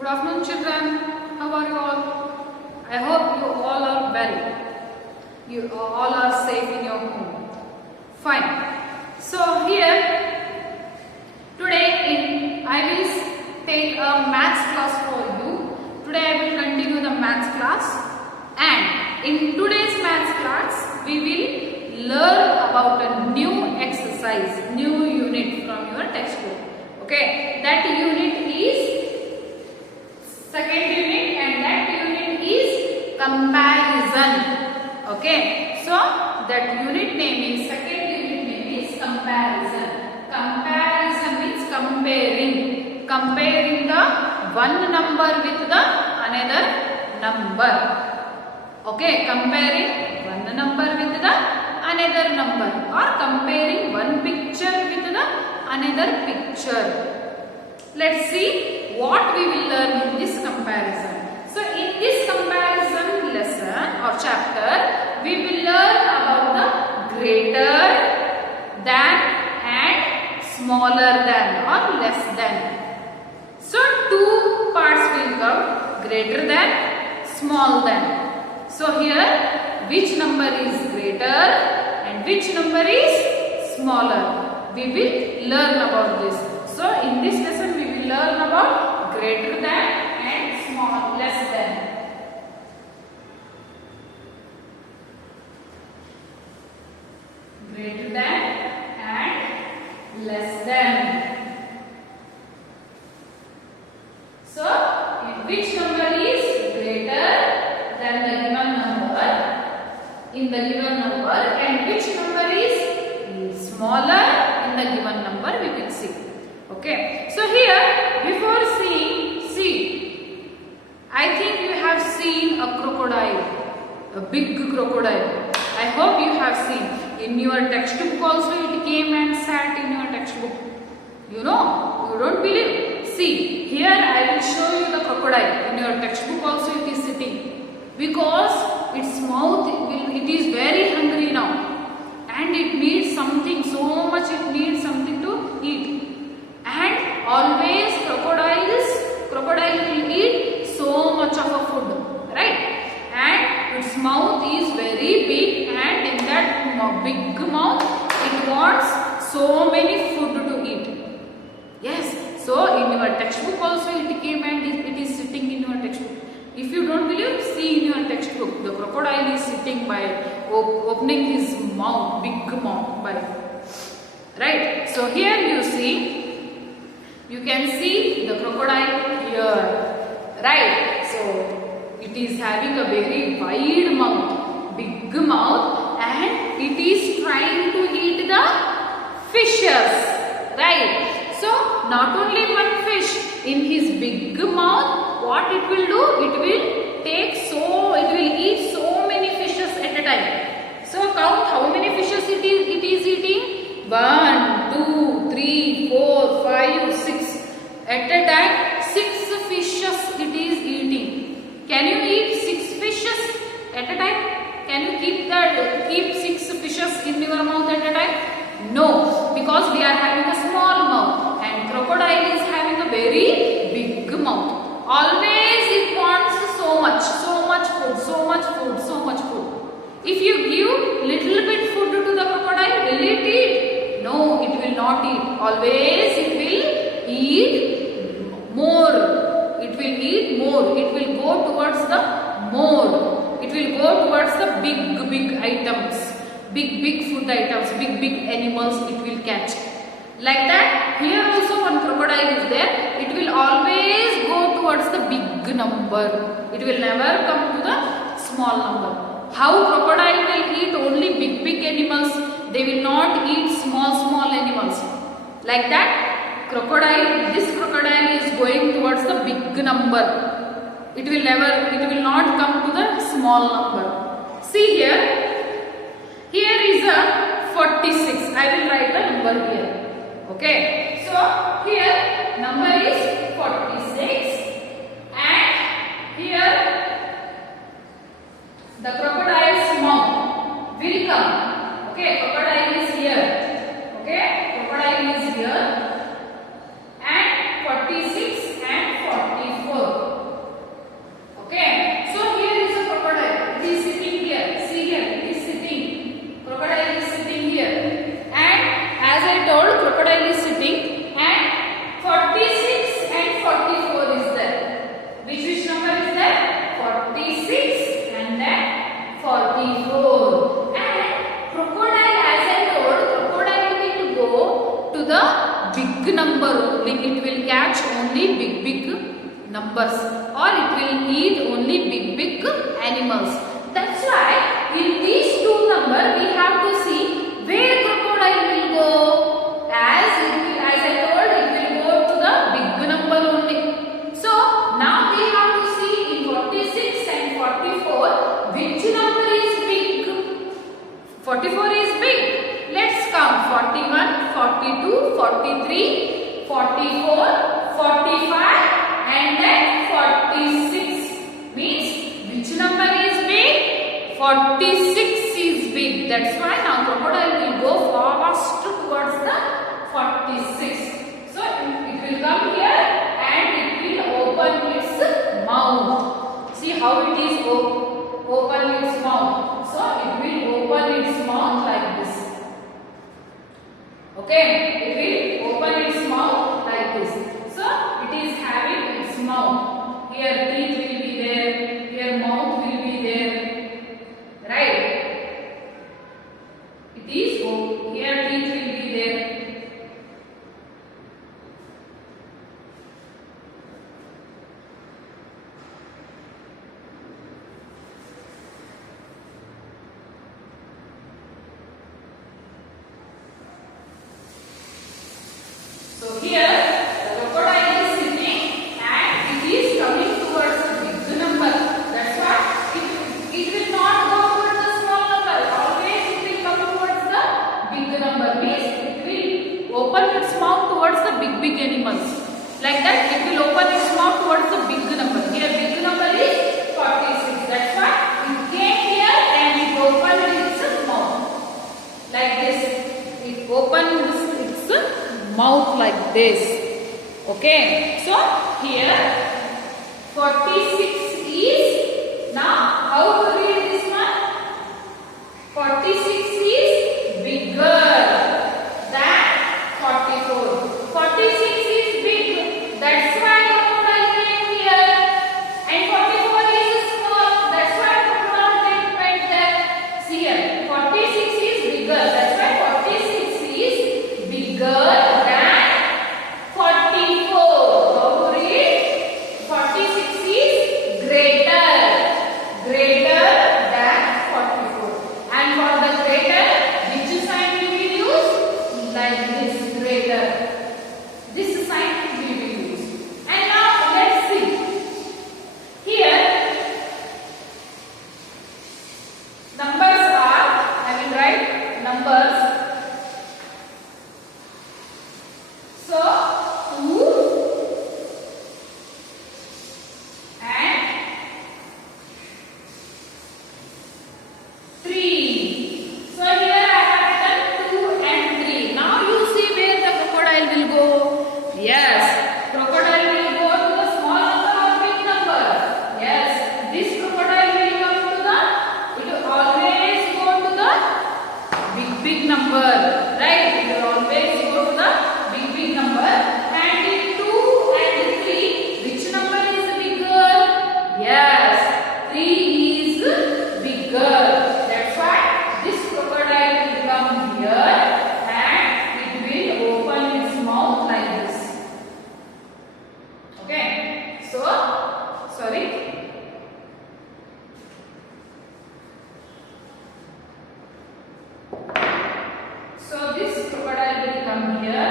Good afternoon, children. How are you all? I hope you all are well. You all are safe in your home. Fine. So here today I will take a maths class for you. Today I will continue the maths class, and in today's maths class we will learn about a new exercise, new unit from your textbook. Okay, that unit is second unit, and that unit is comparison. Okay, so that unit name is, second unit name is comparison. Comparison means comparing the one number with the another number. Okay, comparing one number with the another number, or comparing one picture with the another picture. Let's see what we will learn in this comparison. So in this comparison lesson or chapter, we will learn about the greater than and smaller than or less than. So two parts will come, greater than, small than. So here which number is greater and which number is smaller, we will learn about this. So in this lesson we will learn about greater than and less than. Greater than and less than. So in which number is greater than the given number in the given number, and which number is smaller in the given number, we will see. Okay, so here before seeing, see, I think you have seen a crocodile, a big crocodile. I hope you have seen. In your textbook also it came and sat in your textbook. You know, you don't believe. See, here I will show you the crocodile. In your textbook also it is sitting, because its mouth it is very hungry now, and it needs something so much. It needs something to eat. And always crocodile will eat so much of a food, right? And its mouth is very big, and in that big mouth it wants so many food to eat. Yes, so in your textbook also it came and it is sitting in your textbook. If you don't believe, see in your textbook, the crocodile is sitting by opening his mouth, big mouth by, right? So here you see, you can see the crocodile here, right? So it is having a very wide mouth, big mouth, and it is trying to eat the fishes, right? So not only one fish, in his big mouth, what it will do? It will eat so many fishes at a time. So count how many fishes it is eating. 1, 2, 3, 4, 5, 6. At a time, 6 fishes it is eating. Can you eat 6 fishes at a time? Can you keep 6 fishes in your mouth at a time? No, because they are having a small mouth, and crocodile is having a very big mouth. Always it wants so much food. If you give little bit food to the crocodile, will it eat? No, it will not eat. Always it will eat more. It will eat more. It will go towards the more. It will go towards the big items, big food items, big animals it will catch. Like that, here also one crocodile is there. It will always go towards the big number. It will never come to the small number. How crocodile will eat only big animals? They will not eat small animals. Like that, this crocodile is going towards the big number. It will not come to the small number. See here is a 46. I will write the number here. Okay, so here number is 46, and here the crocodile's mouth will come. Okay, crocodile is here. Okay, crocodile is here, and 46 and 44. crocodile is sitting and 46 and 44 is there. Which number is there? 46 and then 44. And crocodile, as I told, crocodile will go to the big number only. It will catch only big numbers, or it will eat only big animals. That's why in these two numbers we have to see where crocodile will go. As I told, it will go to the big number only. So now we have to see in 46 and 44 which number is big. 44 is big. Let's count 41, 42, 43, 44, 45 and then 46. Means which number is big? 46 is big. That's why now crocodile will go fast towards the 46. So it will come here and it will open its mouth. See how it is open its mouth. So it will open its mouth like this. Okay, it will open its mouth like this. So it is having its mouth. Here teeth will be there. Here mouth will be there. Right? It is here teeth will be there. So here the crocodile is sitting and it is coming towards the big number. That's why it will not go towards the small number. Always it will come towards the big number. Means it will open its mouth towards the big animals. Like that it will open its mouth towards the big number. Here big number is 46. That's why it came here and it opened its mouth. Like this. It opened its mouth like this. Okay, so here 46 is, now how to read this one? 46 is bigger than 44. 46 is big. That's why crocodile came here. And 44 is small. That's why crocodile went there. See here, 46 is bigger. That's why 46 is bigger. This sign we will use. And now let's see. Here numbers are, I will write numbers. So 2 and 3. So here I have written 2 and 3. Now you see where the crocodile will go. Yes, crocodile will go to the small number or big number. Yes, this crocodile will come to the, it will always go to the big number. Right, it will always go to the big number. And in 2 and 3, which number is bigger? Yes, 3 is bigger. That's why this crocodile will come here and it will open its mouth like this. Okay, so sorry. So this crocodile will come here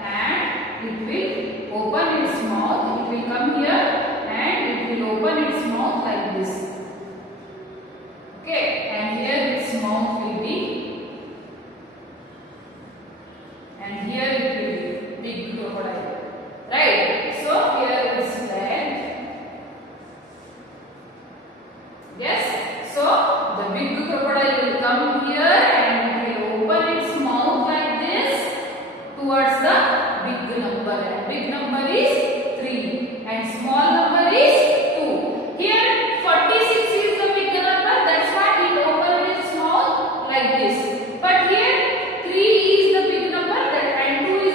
and it will open its mouth. It will come here and it will open its mouth like this. Okay, and here its mouth will be, and here it will be big crocodile. Right? So here its leg. Yes? So the big crocodile will come here and it will open its mouth like this towards the big number. And big number is 3 and small number is 2. Here 46 is the big number. That's why it opened its mouth like this. But here 3 is the big number and 2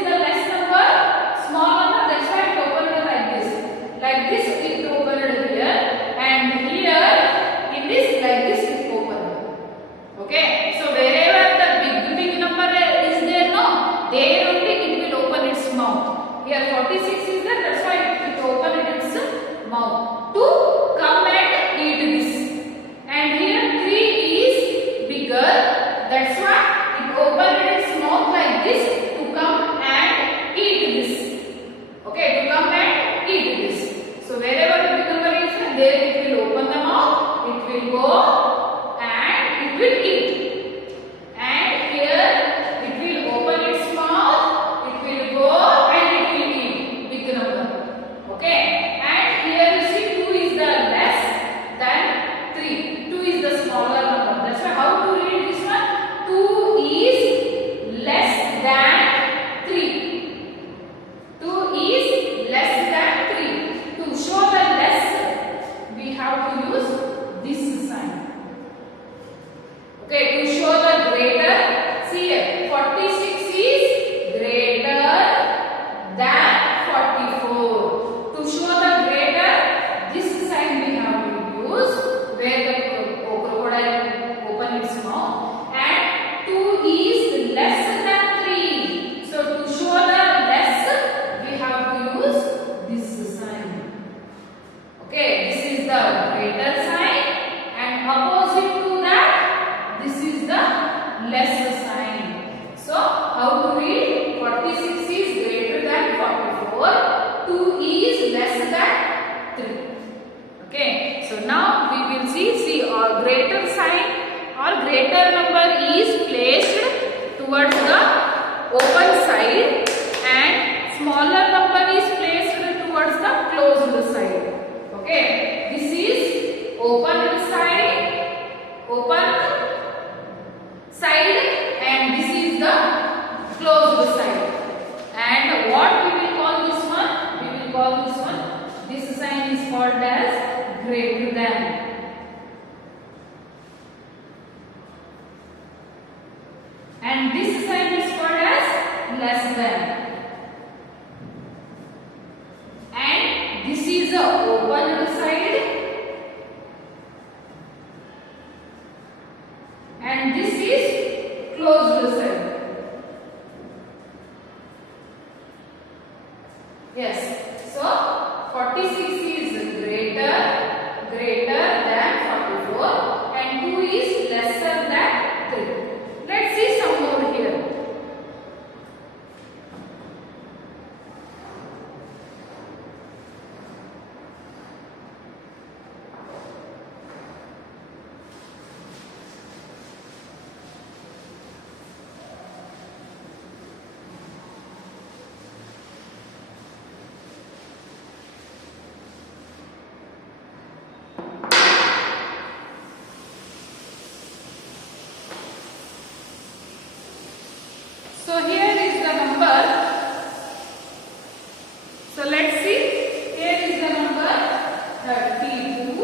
it will open its mouth. Here 46 is there, that's why it will open its mouth to come and eat this. And here 3 is bigger, that's why it open its mouth like this to come and eat this. Okay, to come and eat this. So wherever the big number is, there it will open the mouth, it will go and it will eat. And here it will open its mouth, it will go and it will eat big number. Okay, and here you see 2 is the less than 3. 2 is the smaller number. That's why how to read this one? 2 is less than 3. 2 is less than 3. To show the less, we have to use this sign. Okay, to show the greater, see here, 46 is greater than 44. To show the greater, this sign we have to use where the crocodile open its mouth, and 2 is less than 3. So to show the less, we have to use this sign. Okay, this is the greater sign, and opposite to that, this is the less sign. So how to read? 46 is greater than 44. 2 is less than 3. Okay, so now we will see our greater sign or greater number is placed towards the open side and smaller number is placed towards the closed side. Okay, this is open side, and this is the closed side. And what we will call this one? We will call this one, this sign is called as greater than. And this sign is called as less than. And this is the open side. And this is closed side. Yes. So 46 is greater than 44 and 2 is lesser than 3. Let's see some more here. So here is the number. So let's see. Here is the number 32,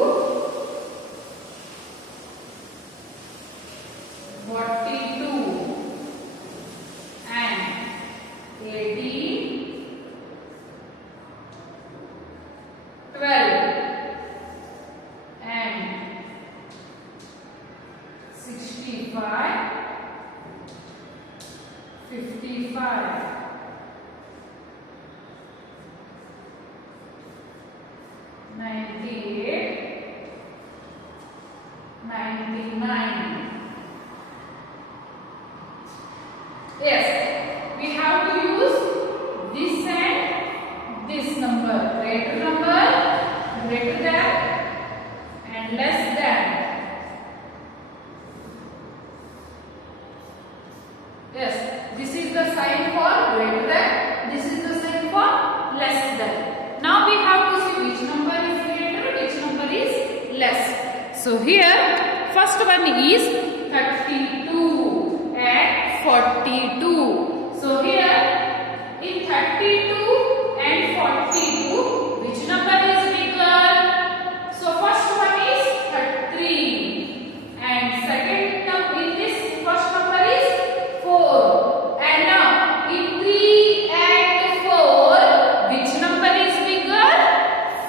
42, and 18, 12, and 65. 55, 98, 99. Yes, we have to use this and this number. Greater than, and less than. Yes, this is the sign for greater than, this is the sign for less than. Now we have to see which number is greater, which number is less. So here, first one is 32 and 42. So here, in 32 and 42, which number is bigger? So first one is 33 and second number in this first number is 4. And now in 3 and 4, which number is bigger?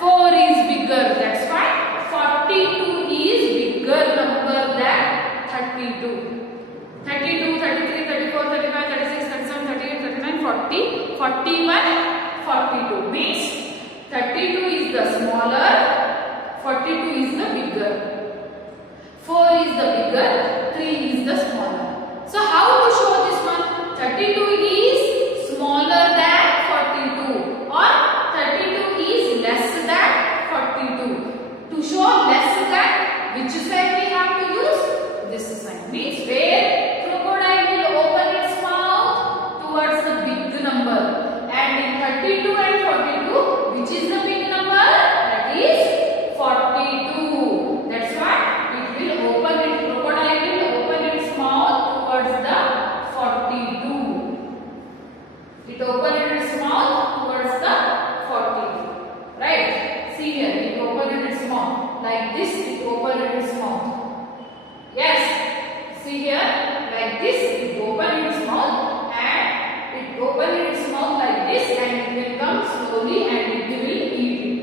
4 is bigger. That's why 42 is bigger number than 32. 32, 33, 34, 35, 36, 41, 42 means 32 is the smaller, 42 is the bigger. 4 is the bigger, 3 is the smaller. So how to show this one? 32 is smaller than 42 or 32 is less than 42. To show less than, which sign we have to use? This sign means where crocodile will open its mouth towards the big number. And in 32 and 42, which is the big number? That is 42. That's why it will open it. Crocodile will open its mouth towards the 42. It opened its mouth towards the 42. Right? See here, it opened its mouth like this. It opened its mouth. Yes. See here, like this. It opened its mouth and it opened its mouth like this, and it will come slowly and it will eat it.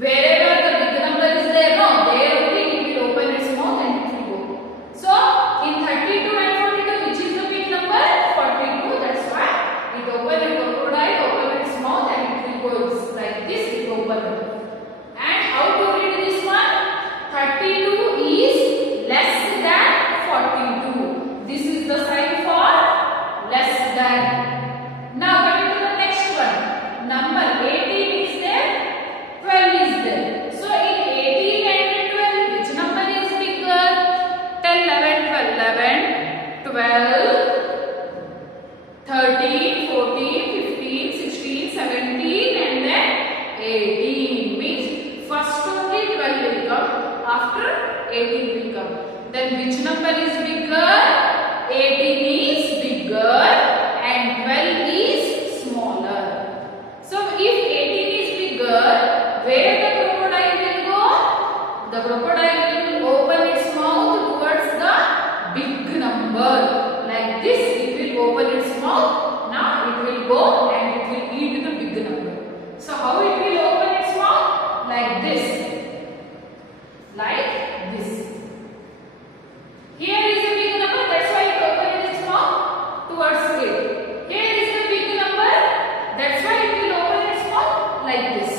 Wherever the big number is there, no, there only it will open its mouth and it will go. So in 32 and 42, which is the big number? 42. That's why it opened a crocodile, opened its mouth and it will go like this. It opened. And how to read this one? 32 is less than 42. This is the sign for less than. Now coming to the next one. Number 18 is there, 12 is there. So in 18 and 12, which number is bigger? 10, 11, 12, 11, 12, 13, 14, 15, 16, 17 and then 18. Means first only 12 will come, after 18 will come. Then which number is bigger? 18 is bigger and 12 is smaller. So if 18 is bigger, where the crocodile will go? The crocodile will open its mouth towards the big number. Like this, it will open its mouth. Now it will go and it will eat the big number. So how it will open its mouth? Like this. Like this. Here is a big number, that's why it opens its mouth towards it. Here is a big number, that's why it will open its mouth like this.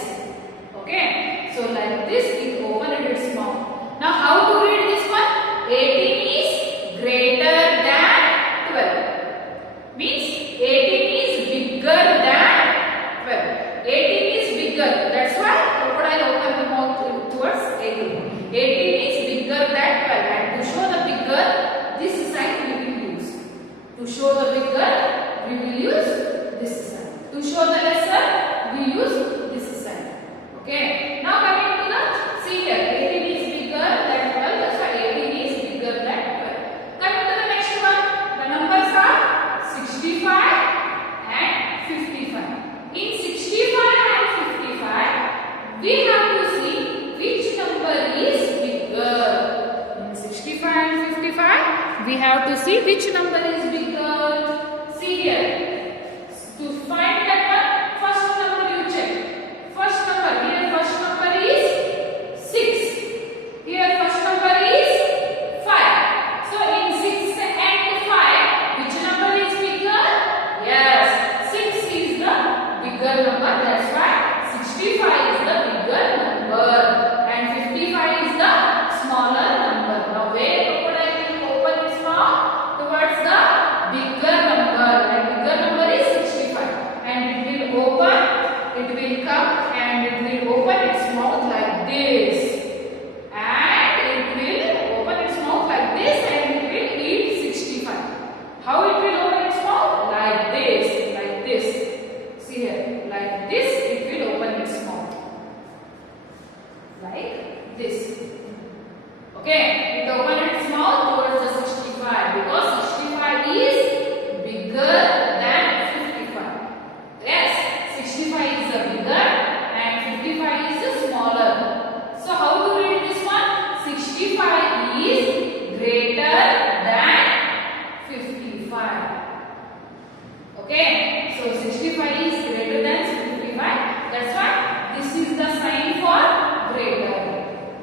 Okay, so like this it opens its mouth. Now how to read this one? 18 is greater than 12. Means 18 is bigger than 12. 18 is bigger, that's why crocodile open the mouth towards 18. 18 is bigger than 12. And to show the bigger, this sign we will use. To show the bigger, we will use this sign. To show the lesser, we use this sign. Okay. Now coming to the, see here, 18 is bigger than 12. That's why 18 is bigger than 12. Coming to the next one, the numbers are 65 and 55. In 65 and 55, we have to see which number is bigger. In 65 and 55, we have to see which number is bigger. See here. To find that one, first number you check. First number, here first number is 6. Here first number is 5. So in 6 and 5, which number is bigger? Yes, 6 is the bigger number. That's why 65 is the bigger number and 55 is the smaller number. Now where crocodile will open its mouth? Towards the bigger number. And bigger number is 65. And it will open, it will come and it will open its mouth like this. And it will open its mouth like this and it will eat 65. How it will open its mouth? Like this. Like this. See here. Like this it will open its mouth. Like this. Okay. It opened its mouth towards the 65 because 65 is bigger than 55. Yes. 65 is the bigger and 55 is the smaller. So how to read this one? 65 is greater than 55. Okay. So 65 is greater than 55. That's why this is the sign for greater.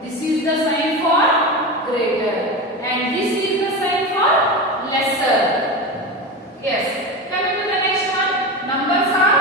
This is the sign for greater. And this is the sign for lesser. Yes. Coming to the next one. Numbers are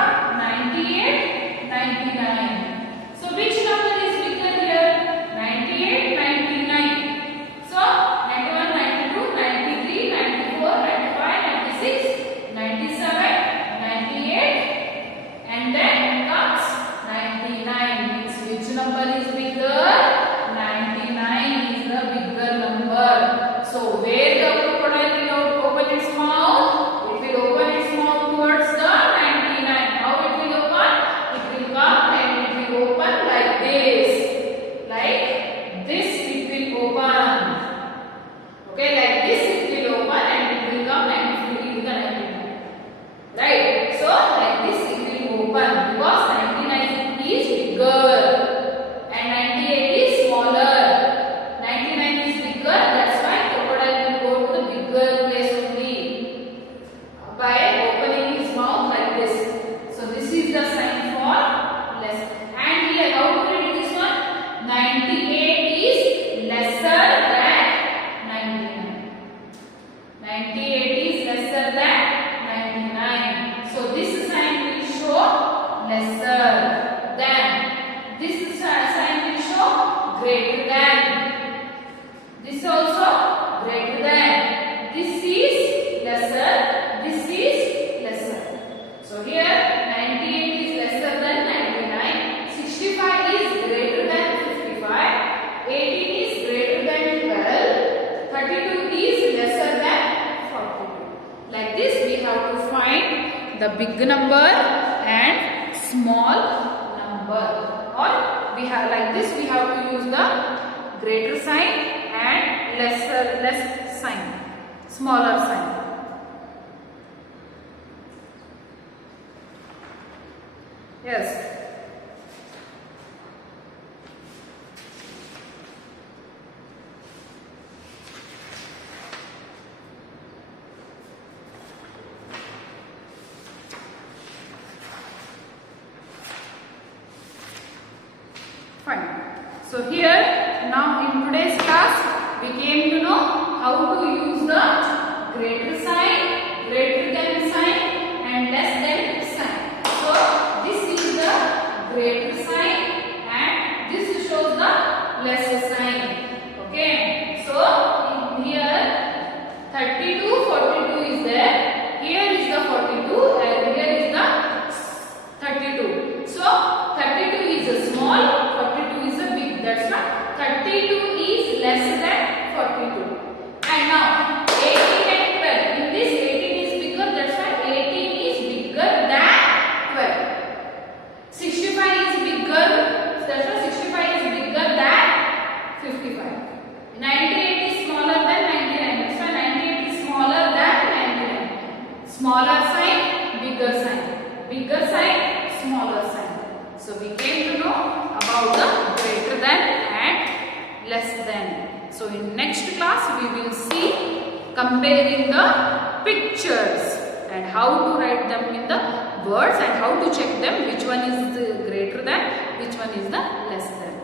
big number and small number, or we have like this, we have to use the greater sign and less sign, smaller sign. Yes. Fine. So here, now in today's class, we came to know how to use the greater sign, greater than sign and less than sign. So this is the greater sign and this shows the lesser sign. Okay. So in here 32, 42 is there. Here is the 42 and here is the 32. So 32 is a small, 42 is a big. That's why 32 is less than 42. And now 18 and 12. In this 18 is bigger. That's why 18 is bigger than 12. 65 is bigger. That's why 65 is bigger than 55. 98 is smaller than 99. That's why 98 is smaller than 99. Smaller sign, bigger sign. Bigger sign, smaller sign. So we came to know about the greater than and less than. So in next class we will see comparing the pictures and how to write them in the words and how to check them, which one is the greater than, which one is the less than.